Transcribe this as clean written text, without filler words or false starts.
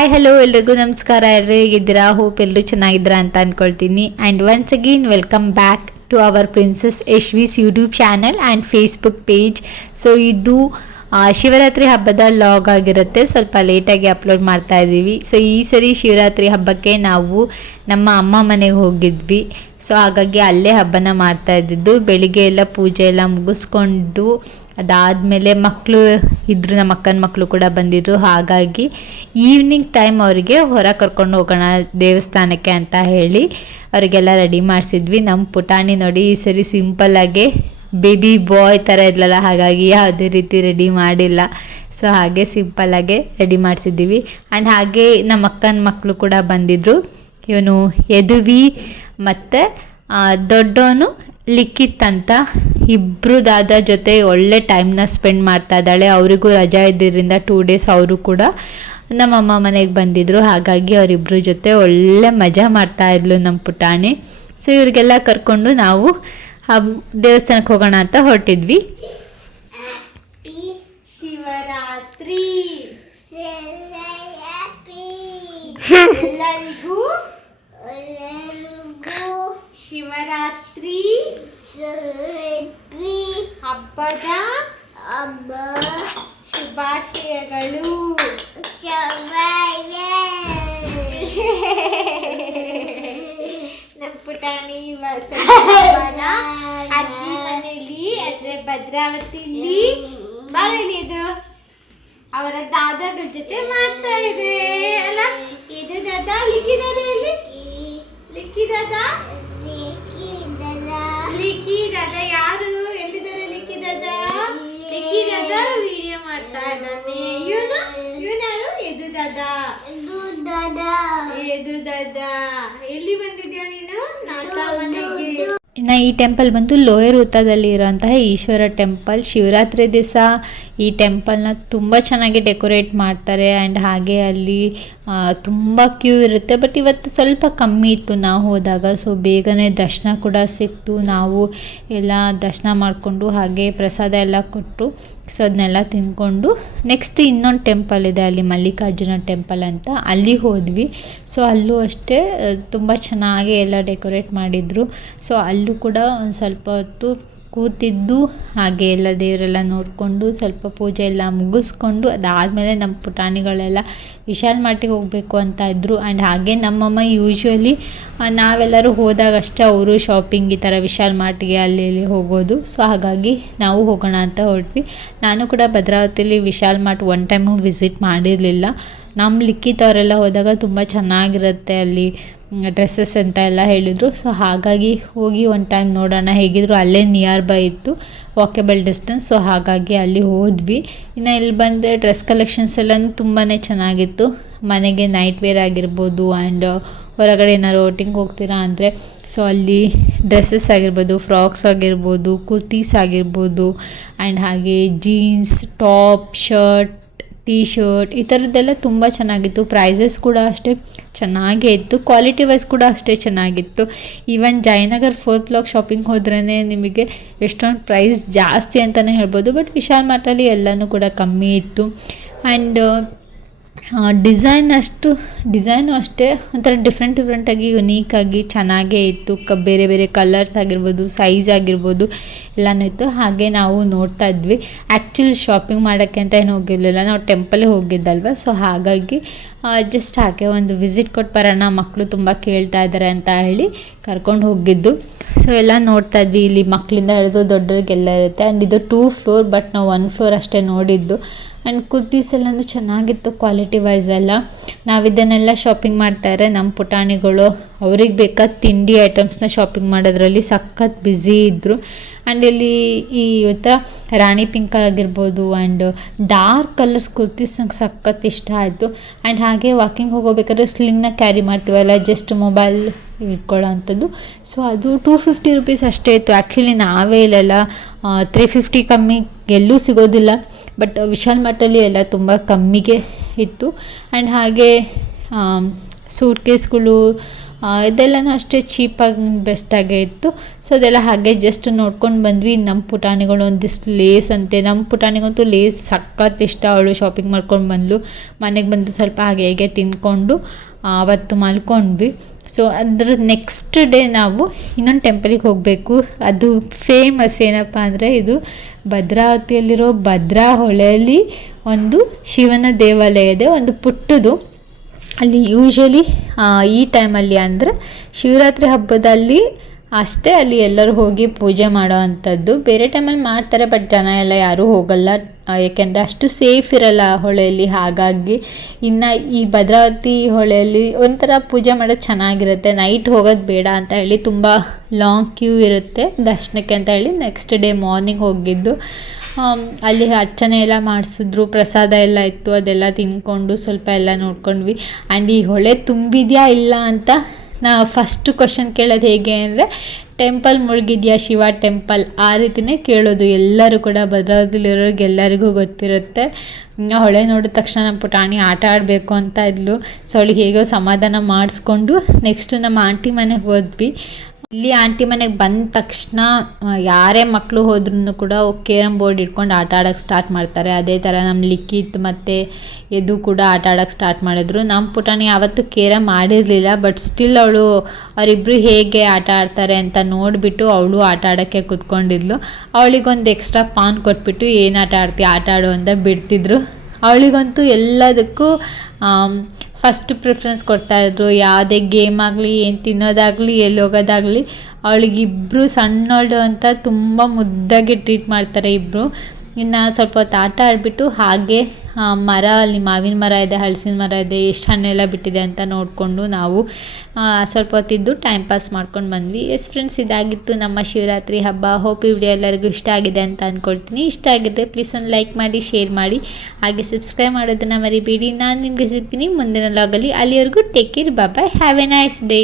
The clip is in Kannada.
ಹಾಯ್ ಹಲೋ ಎಲ್ರಿಗೂ ನಮಸ್ಕಾರ. ಎಲ್ಲರೂ ಹೇಗಿದ್ದೀರಾ? ಹೋಪ್ ಎಲ್ಲರೂ ಚೆನ್ನಾಗಿದ್ದೀರಾ ಅಂತ ಅಂದ್ಕೊಳ್ತೀನಿ. And once again welcome back to our princess Yashvi's YouTube channel and Facebook page. So ಇದು ಶಿವರಾತ್ರಿ ಹಬ್ಬದ ಲಾಗ್ ಆಗಿರುತ್ತೆ. ಸ್ವಲ್ಪ ಲೇಟಾಗಿ ಅಪ್ಲೋಡ್ ಮಾಡ್ತಾ ಇದ್ದೀವಿ. ಸೊ ಈ ಸರಿ ಶಿವರಾತ್ರಿ ಹಬ್ಬಕ್ಕೆ ನಾವು ನಮ್ಮ ಅಮ್ಮ ಮನೆಗೆ ಹೋಗಿದ್ವಿ. ಸೊ ಹಾಗಾಗಿ ಅಲ್ಲೇ ಹಬ್ಬನ ಮಾಡ್ತಾ ಇದ್ದಿದ್ದು. ಬೆಳಿಗ್ಗೆ ಎಲ್ಲ ಪೂಜೆ ಎಲ್ಲ ಮುಗಿಸ್ಕೊಂಡು ಅದಾದಮೇಲೆ ಮಕ್ಕಳು ಇದ್ದರು, ನಮ್ಮ ಅಕ್ಕನ ಮಕ್ಕಳು ಕೂಡ ಬಂದಿದ್ದರು. ಹಾಗಾಗಿ ಈವ್ನಿಂಗ್ ಟೈಮ್ ಅವರಿಗೆ ಹೊರ ಕರ್ಕೊಂಡು ಹೋಗೋಣ ದೇವಸ್ಥಾನಕ್ಕೆ ಅಂತ ಹೇಳಿ ಅವರಿಗೆಲ್ಲ ರೆಡಿ ಮಾಡಿಸಿದ್ವಿ. ನಮ್ಮ ಪುಟಾಣಿ ನೋಡಿ ಈ ಸರಿ ಸಿಂಪಲ್ಲಾಗೆ ಬೇಬಿ ಬಾಯ್ ಥರ ಇರಲಿಲ್ಲ, ಹಾಗಾಗಿ ಯಾವುದೇ ರೀತಿ ರೆಡಿ ಮಾಡಿಲ್ಲ. ಸೊ ಹಾಗೆ ಸಿಂಪಲ್ಲಾಗೆ ರೆಡಿ ಮಾಡಿಸಿದ್ದೀವಿ. ಆ್ಯಂಡ್ ಹಾಗೆ ನಮ್ಮ ಅಕ್ಕನ ಮಕ್ಕಳು ಕೂಡ ಬಂದಿದ್ದರು. ಇವನು ಯದುವಿ ಮತ್ತು ದೊಡ್ಡವನು ಲಿಖಿತ್ ಅಂತ ಇಬ್ಬರು ದಾದ ಜೊತೆ ಒಳ್ಳೆ ಟೈಮ್ನ ಸ್ಪೆಂಡ್ ಮಾಡ್ತಾ ಇದ್ದಾಳೆ. ಅವರಿಗೂ ರಜಾ ಇದ್ದಿದ್ದರಿಂದ 2 days ಅವರು ಕೂಡ ನಮ್ಮಮ್ಮ ಮನೆಗೆ ಬಂದಿದ್ದರು. ಹಾಗಾಗಿ ಅವರಿಬ್ಬರ ಜೊತೆ ಒಳ್ಳೆ ಮಜಾ ಮಾಡ್ತಾಯಿದ್ಲು ನಮ್ಮ ಪುಟಾಣಿ. ಸೊ ಇವ್ರಿಗೆಲ್ಲ ಕರ್ಕೊಂಡು ನಾವು ದೇವಸ್ಥಾನಕ್ಕೆ ಹೋಗೋಣ ಅಂತ ಹೊರಟಿದ್ವಿ. ಶಿವರಾತ್ರಿ ಎಲ್ಲರಿಗೂ ಶಿವರಾತ್ರಿ ಹಬ್ಬದ ಶುಭಾಶಯಗಳು. ನಮ್ಮ ಪುಟಾಣಿ ಅಜ್ಜಿ ಮನೆಯಲ್ಲಿ ಅಂದ್ರೆ ಭದ್ರಾವತಿಲಿ ಬರಲಿ ಇದು ಅವರ ದಾದಾಗಳ ಜೊತೆ ಮಾಡ್ತಾ ಇದೆ ಅಲ್ಲ. ಇದು ದಾದಾ ಲಿಕ್ಕಿ ದಾದಾ ಎಲ್ಲಿ? ಲಿಕ್ಕಿ ದಾದಾ ಯಾರು? ಎಲ್ಲಿದ್ದಾರೆ ಲಿಕ್ಕಿ ದಾದಾ? ಲಿಕ್ಕಿ ದಾದಾ ವಿಡಿಯೋ ಮಾಡ್ತಾ ಇದ್ದಾನೆ. ಇವನಾರು? ಎದು ದಾದಾ. ಎದು ದಾದಾ ಎಲ್ಲಿ ಬಂದಿದ್ಯಾ ನೀನು? ನಾಟ ಮನೆಗೆ. ಇನ್ನು ಈ ಟೆಂಪಲ್ ಬಂದು ಲೋಯರ್ ವೃತ್ತದಲ್ಲಿ ಇರೋಂತಹ ಈಶ್ವರ ಟೆಂಪಲ್. ಶಿವರಾತ್ರಿ ದಿವಸ ಈ ಟೆಂಪಲ್ನ ತುಂಬ ಚೆನ್ನಾಗಿ ಡೆಕೋರೇಟ್ ಮಾಡ್ತಾರೆ. ಆ್ಯಂಡ್ ಹಾಗೆ ಅಲ್ಲಿ ತುಂಬ ಕ್ಯೂ ಇರುತ್ತೆ. ಬಟ್ ಇವತ್ತು ಸ್ವಲ್ಪ ಕಮ್ಮಿ ಇತ್ತು ನಾವು ಹೋದಾಗ. ಸೊ ಬೇಗನೆ ದರ್ಶನ ಕೂಡ ಸಿಕ್ತು. ನಾವು ಎಲ್ಲ ದರ್ಶನ ಮಾಡಿಕೊಂಡು ಹಾಗೆ ಪ್ರಸಾದ ಎಲ್ಲ ಕೊಟ್ಟು ಸೊ ಅದನ್ನೆಲ್ಲ ತಿಂದ್ಕೊಂಡು ನೆಕ್ಸ್ಟ್ ಇನ್ನೊಂದು ಟೆಂಪಲ್ ಇದೆ ಅಲ್ಲಿ, ಮಲ್ಲಿಕಾರ್ಜುನ ಟೆಂಪಲ್ ಅಂತ, ಅಲ್ಲಿ ಹೋದ್ವಿ. ಸೊ ಅಲ್ಲೂ ಅಷ್ಟೇ ತುಂಬ ಚೆನ್ನಾಗಿ ಎಲ್ಲ ಡೆಕೋರೇಟ್ ಮಾಡಿದರು. ಸೊ ಅಲ್ಲೂ ಕೂಡ ಒಂದು ಸ್ವಲ್ಪ ಹೊತ್ತು ಕೂತಿದ್ದು ಹಾಗೆ ಎಲ್ಲ ದೇವರೆಲ್ಲ ನೋಡಿಕೊಂಡು ಸ್ವಲ್ಪ ಪೂಜೆ ಎಲ್ಲ ಮುಗಿಸ್ಕೊಂಡು ಅದಾದಮೇಲೆ ನಮ್ಮ ಪುಟಾಣಿಗಳೆಲ್ಲ ವಿಶಾಲ್ ಮಾರ್ಟಿಗೆ ಹೋಗಬೇಕು ಅಂತ ಇದ್ದರು. ಆ್ಯಂಡ್ ಹಾಗೆ ನಮ್ಮಮ್ಮ ಯೂಶ್ವಲಿ ನಾವೆಲ್ಲರೂ ಹೋದಾಗಷ್ಟೇ ಅವರು ಶಾಪಿಂಗ್ ಈ ಥರ ವಿಶಾಲ್ ಮಾರ್ಟಿಗೆ ಅಲ್ಲಿ ಇಲ್ಲಿ ಹೋಗೋದು. ಸೊ ಹಾಗಾಗಿ ನಾವು ಹೋಗೋಣ ಅಂತ ಹೊರಟ್ವಿ. ನಾನು ಕೂಡ ಭದ್ರಾವತಿಲಿ Vishal Mart one time visit ಮಾಡಿರಲಿಲ್ಲ. ನಮ್ಮ ಲಿಖಿತವರೆಲ್ಲ ಹೋದಾಗ ತುಂಬ ಚೆನ್ನಾಗಿರುತ್ತೆ ಅಲ್ಲಿ ಡ್ರೆಸ್ಸಸ್ ಅಂತ ಎಲ್ಲ ಹೇಳಿದರು. ಸೊ ಹಾಗಾಗಿ ಹೋಗಿ ಒನ್ ಟೈಮ್ ನೋಡೋಣ, ಹೇಗಿದ್ರು ಅಲ್ಲೇ ನಿಯರ್ ಬೈ ಇತ್ತು, ವಾಕೇಬಲ್ ಡಿಸ್ಟೆನ್ಸ್. ಸೊ ಹಾಗಾಗಿ ಅಲ್ಲಿ ಹೋದ್ವಿ. ಇನ್ನು ಇಲ್ಲಿ ಬಂದರೆ ಡ್ರೆಸ್ ಕಲೆಕ್ಷನ್ಸ್ ಎಲ್ಲ ತುಂಬಾ ಚೆನ್ನಾಗಿತ್ತು. ಮನೆಗೆ ನೈಟ್ ವೇರ್ ಆಗಿರ್ಬೋದು ಆ್ಯಂಡ್ ಹೊರಗಡೆ ಏನಾದ್ರು ಔಟಿಂಗ್ ಹೋಗ್ತೀರಾ ಅಂದರೆ ಸೊ ಅಲ್ಲಿ ಡ್ರೆಸ್ಸಸ್ ಆಗಿರ್ಬೋದು, ಫ್ರಾಕ್ಸ್ ಆಗಿರ್ಬೋದು, ಕುರ್ತೀಸ್ ಆಗಿರ್ಬೋದು ಆ್ಯಂಡ್ ಹಾಗೆ jeans top, shirt, T shirt ಈ ಥರದ್ದೆಲ್ಲ ತುಂಬ ಚೆನ್ನಾಗಿತ್ತು. ಪ್ರೈಸಸ್ ಕೂಡ ಅಷ್ಟೇ ಚೆನ್ನಾಗೇ ಇತ್ತು. ಕ್ವಾಲಿಟಿ ವೈಸ್ ಕೂಡ ಅಷ್ಟೇ ಚೆನ್ನಾಗಿತ್ತು. Even Jayanagar 4th block shopping ಹೋದ್ರೇ ನಿಮಗೆ ಎಷ್ಟೊಂದು ಪ್ರೈಸ್ ಜಾಸ್ತಿ ಅಂತಲೇ ಹೇಳ್ಬೋದು. ಬಟ್ ವಿಶಾಲ್ ಮಾರ್ಟಲ್ಲಿ ಎಲ್ಲನೂ ಕೂಡ ಕಮ್ಮಿ ಇತ್ತು. ಆ್ಯಂಡ್ ಡಿಸೈನು ಅಷ್ಟೇ ಒಂಥರ ಡಿಫ್ರೆಂಟಾಗಿ ಯುನೀಕಾಗಿ ಚೆನ್ನಾಗೇ ಇತ್ತು. ಬೇರೆ ಬೇರೆ ಕಲರ್ಸ್ ಆಗಿರ್ಬೋದು, ಸೈಜ್ ಆಗಿರ್ಬೋದು ಎಲ್ಲನೂ ಇತ್ತು. ಹಾಗೆ ನಾವು ನೋಡ್ತಾ ಇದ್ವಿ. ಆ್ಯಕ್ಚುಲಿ ಶಾಪಿಂಗ್ ಮಾಡೋಕ್ಕೆ ಅಂತ ಏನು ಹೋಗಿರಲಿಲ್ಲ, ನಾವು ಟೆಂಪಲ್ಗೆ ಹೋಗಿದ್ದಲ್ವ. ಸೊ ಹಾಗಾಗಿ ಜಸ್ಟ್ ಹಾಗೆ ಒಂದು ವಿಸಿಟ್ ಕೊಟ್ಟು ಬರೋಣ, ಮಕ್ಕಳು ತುಂಬ ಕೇಳ್ತಾ ಇದ್ದಾರೆ ಅಂತ ಹೇಳಿ ಕರ್ಕೊಂಡು ಹೋಗಿದ್ದು. ಸೊ ಎಲ್ಲ ನೋಡ್ತಾ ಇದ್ವಿ. ಇಲ್ಲಿ ಮಕ್ಕಳಿಂದ ಹಿಡಿದು ದೊಡ್ಡವ್ರಿಗೆಲ್ಲ ಇರುತ್ತೆ. ಆ್ಯಂಡ್ ಇದು 2 floor, ಬಟ್ ನಾವು 1 floor ಅಷ್ಟೇ ನೋಡಿದ್ದು. ಆ್ಯಂಡ್ ಕುರ್ತೀಸ್ ಎಲ್ಲನೂ ಚೆನ್ನಾಗಿತ್ತು ಕ್ವಾಲಿಟಿ ವೈಸ್ ಎಲ್ಲ. ನಾವು ಇದನ್ನೆಲ್ಲ ಶಾಪಿಂಗ್ ಮಾಡ್ತಾರೆ. ನಮ್ಮ ಪುಟಾಣಿಗಳು ಅವ್ರಿಗೆ ಬೇಕಾದ ತಿಂಡಿ ಐಟಮ್ಸ್ನ ಶಾಪಿಂಗ್ ಮಾಡೋದ್ರಲ್ಲಿ ಸಖತ್ ಬ್ಯುಸಿ ಇದ್ದರು. ಆ್ಯಂಡ್ ಇಲ್ಲಿ ಈ ಥರ ರಾಣಿ ಪಿಂಕ್ ಆಗಿರ್ಬೋದು ಆ್ಯಂಡ್ ಡಾರ್ಕ್ ಕಲರ್ಸ್ ಕುರ್ತೀಸ್ ನಂಗೆ ಸಖತ್ ಇಷ್ಟ ಆಯಿತು. ಆ್ಯಂಡ್ ಹಾಗೆ ವಾಕಿಂಗ್ ಹೋಗೋಬೇಕಾದ್ರೆ ಸ್ಲಿಂಗ್ನ ಕ್ಯಾರಿ ಮಾಡ್ತೀವಲ್ಲ, ಜಸ್ಟ್ ಮೊಬೈಲ್ ಇಟ್ಕೊಳ್ಳೋ ಅಂಥದ್ದು. ಸೊ ಅದು 250 rupees ಅಷ್ಟೇ ಇತ್ತು. ಆ್ಯಕ್ಚುಲಿ ನಾವೇ ಇಲ್ಲೆಲ್ಲ 350 ಕಮ್ಮಿ ಎಲ್ಲೂ ಸಿಗೋದಿಲ್ಲ. ಬಟ್ ವಿಶಾಲ್ ಮಾರ್ಟಲ್ಲಿ ಎಲ್ಲ ತುಂಬ ಕಮ್ಮಿಗೆ ಇತ್ತು. ಆ್ಯಂಡ್ ಹಾಗೆ ಸೂಟ್ ಕೇಸ್ಗಳು ಇದೆಲ್ಲನೂ ಅಷ್ಟೇ ಚೀಪಾಗಿ ಬೆಸ್ಟಾಗೇ ಇತ್ತು. ಸೊ ಅದೆಲ್ಲ ಹಾಗೆ ಜಸ್ಟ್ ನೋಡ್ಕೊಂಡು ಬಂದ್ವಿ. ನಮ್ಮ ಪುಟಾಣಿಗಳು ಒಂದಿಷ್ಟು ಲೇಸ್ ಅಂತೆ, ನಮ್ಮ ಪುಟಾಣಿಗಂತೂ ಲೇಸ್ ಸಖತ್ ಇಷ್ಟ. ಅವಳು ಶಾಪಿಂಗ್ ಮಾಡ್ಕೊಂಡು ಬಂದಳು. ಮನೆಗೆ ಬಂದು ಸ್ವಲ್ಪ ಹಾಗೆ ಹೇಗೆ ತಿಂದ್ಕೊಂಡು ಅವತ್ತು ಮಲ್ಕೊಂಡ್ವಿ. ಸೊ ಅದ್ರ ನೆಕ್ಸ್ಟ್ ಡೇ ನಾವು ಇನ್ನೊಂದು ಟೆಂಪಲಿಗೆ ಹೋಗಬೇಕು. ಅದು ಫೇಮಸ್ ಏನಪ್ಪ ಅಂದರೆ, ಇದು ಭದ್ರಾವತಿಯಲ್ಲಿರೋ ಭದ್ರಾ ಹೊಳೆಯಲ್ಲಿ ಒಂದು ಶಿವನ ದೇವಾಲಯ ಇದೆ, ಒಂದು ಪುಟ್ಟದು. ಅಲ್ಲಿ ಯೂಶ್ವಲಿ ಈ ಟೈಮಲ್ಲಿ ಅಂದರೆ ಶಿವರಾತ್ರಿ ಹಬ್ಬದಲ್ಲಿ ಅಷ್ಟೇ ಅಲ್ಲಿ ಎಲ್ಲರೂ ಹೋಗಿ ಪೂಜೆ ಮಾಡೋ ಅಂಥದ್ದು. ಬೇರೆ ಟೈಮಲ್ಲಿ ಮಾಡ್ತಾರೆ, ಬಟ್ ಜನ ಎಲ್ಲ ಯಾರೂ ಹೋಗಲ್ಲ, ಏಕೆಂದರೆ ಅಷ್ಟು ಸೇಫ್ ಇರಲ್ಲ ಹೊಳೆಯಲ್ಲಿ. ಹಾಗಾಗಿ ಇನ್ನು ಈ ಭದ್ರಾವತಿ ಹೊಳೆಯಲ್ಲಿ ಒಂಥರ ಪೂಜೆ ಮಾಡೋದು ಚೆನ್ನಾಗಿರುತ್ತೆ. ನೈಟ್ ಹೋಗೋದು ಬೇಡ ಅಂತ ಹೇಳಿ ತುಂಬ ಲಾಂಗ್ ಕ್ಯೂ ಇರುತ್ತೆ ದರ್ಶನಕ್ಕೆ ಅಂತ ಹೇಳಿ ನೆಕ್ಸ್ಟ್ ಡೇ ಮಾರ್ನಿಂಗ್ ಹೋಗಿದ್ದು. ಅಲ್ಲಿ ಅರ್ಚನೆ ಎಲ್ಲ ಮಾಡಿಸಿದ್ರು, ಪ್ರಸಾದ ಎಲ್ಲ ಇತ್ತು, ಅದೆಲ್ಲ ತಿಂದ್ಕೊಂಡು ಸ್ವಲ್ಪ ಎಲ್ಲ ನೋಡ್ಕೊಂಡ್ವಿ. ಆ್ಯಂಡ್ ಈ ಹೊಳೆ ತುಂಬಿದೆಯಾ ಇಲ್ಲ ಅಂತ ನಾವು ಫಸ್ಟು ಕ್ವಶನ್ ಕೇಳೋದು ಹೇಗೆ ಅಂದರೆ, ಟೆಂಪಲ್ ಮುಳುಗಿದೆಯಾ ಶಿವ ಟೆಂಪಲ್, ಆ ರೀತಿಯೇ ಕೇಳೋದು. ಎಲ್ಲರೂ ಕೂಡ ಭದ್ರಾವತಿಲಿರೋರಿಗೆ ಎಲ್ಲರಿಗೂ ಗೊತ್ತಿರುತ್ತೆ. ಹೊಳೆ ನೋಡಿದ ತಕ್ಷಣ ನಮ್ಮ ಪುಟಾಣಿ ಆಟ ಆಡಬೇಕು ಅಂತ ಇದ್ಲು. ಸೊ ಅವಳಿಗೆ ಹೇಗೋ ಸಮಾಧಾನ ಮಾಡಿಸ್ಕೊಂಡು ನೆಕ್ಸ್ಟು ನಮ್ಮ ಆಂಟಿ ಮನೆಗೆ ಹೋದ್ವಿ. ಇಲ್ಲಿ ಆಂಟಿ ಮನೆಗೆ ಬಂದ ತಕ್ಷಣ ಯಾರೇ ಮಕ್ಕಳು ಹೋದ್ರೂ ಕೂಡ ಕೇರಮ್ ಬೋರ್ಡ್ ಇಟ್ಕೊಂಡು ಆಟ ಆಡೋಕ್ಕೆ ಸ್ಟಾರ್ಟ್ ಮಾಡ್ತಾರೆ. ಅದೇ ಥರ ನಮ್ಮ ಲಿಖಿತ್ ಮತ್ತು ಎದು ಕೂಡ ಆಟ ಆಡೋಕ್ಕೆ ಸ್ಟಾರ್ಟ್ ಮಾಡಿದ್ರು. ನಮ್ಮ ಪುಟಾಣಿ ಯಾವತ್ತೂ ಕೇರಮ್ ಆಡಿರಲಿಲ್ಲ, ಬಟ್ ಸ್ಟಿಲ್ ಅವಳು ಅವರಿಬ್ಬರು ಹೇಗೆ ಆಟ ಆಡ್ತಾರೆ ಅಂತ ನೋಡಿಬಿಟ್ಟು ಅವಳು ಆಟ ಆಡೋಕ್ಕೆ ಕೂತ್ಕೊಂಡಿದ್ಲು. ಅವಳಿಗೊಂದು ಎಕ್ಸ್ಟ್ರಾ ಪಾನ್ ಕೊಟ್ಬಿಟ್ಟು ಏನು ಆಟ ಆಡ್ತೀಯ ಆಟ ಆಡು ಅಂತ ಬಿಡ್ತಿದ್ರು. ಅವಳಿಗಂತೂ ಎಲ್ಲದಕ್ಕೂ ಫಸ್ಟ್ ಪ್ರಿಫರೆನ್ಸ್ ಕೊಡ್ತಾಯಿದ್ರು. ಯಾವುದೇ ಗೇಮ್ ಆಗಲಿ, ಏನು ತಿನ್ನೋದಾಗಲಿ, ಎಲ್ಲಿ ಹೋಗೋದಾಗಲಿ, ಅವಳಿಗಿಬ್ಬರು ಸಣ್ಣೋಳು ಅಂತ ತುಂಬ ಮುದ್ದಾಗಿ ಟ್ರೀಟ್ ಮಾಡ್ತಾರೆ ಇಬ್ಬರು. ಇನ್ನು ಸ್ವಲ್ಪ ಹೊತ್ತು ಆಟ ಆಡಿಬಿಟ್ಟು ಹಾಗೆ ಮರ, ಅಲ್ಲಿ ಮಾವಿನ ಮರ ಇದೆ, ಹಲಸಿನ ಮರ ಇದೆ, ಎಷ್ಟು ಹಣ್ಣೆಲ್ಲ ಬಿಟ್ಟಿದೆ ಅಂತ ನೋಡಿಕೊಂಡು ನಾವು ಸ್ವಲ್ಪ ಹೊತ್ತಿದ್ದು ಟೈಮ್ ಪಾಸ್ ಮಾಡ್ಕೊಂಡು ಬಂದ್ವಿ. ಎಸ್ ಫ್ರೆಂಡ್ಸ್, ಇದಾಗಿತ್ತು ನಮ್ಮ ಶಿವರಾತ್ರಿ ಹಬ್ಬ. ಹೋಪ್ ಈ ವಿಡಿಯೋ ಎಲ್ಲರಿಗೂ ಇಷ್ಟ ಆಗಿದೆ ಅಂತ ಅಂದ್ಕೊಳ್ತೀನಿ. ಇಷ್ಟ ಆಗಿದ್ದರೆ ಪ್ಲೀಸ್ ಒಂದು ಲೈಕ್ ಮಾಡಿ, ಶೇರ್ ಮಾಡಿ, ಹಾಗೆ ಸಬ್ಸ್ಕ್ರೈಬ್ ಮಾಡೋದನ್ನು ಮರಿಬೇಡಿ. ನಾನು ನಿಮಗೆ ಸಿಗ್ತೀನಿ ಮುಂದಿನ ಲಾಗಲ್ಲಿ. ಅಲ್ಲಿವರೆಗೂ take care, bye bye, have a nice day.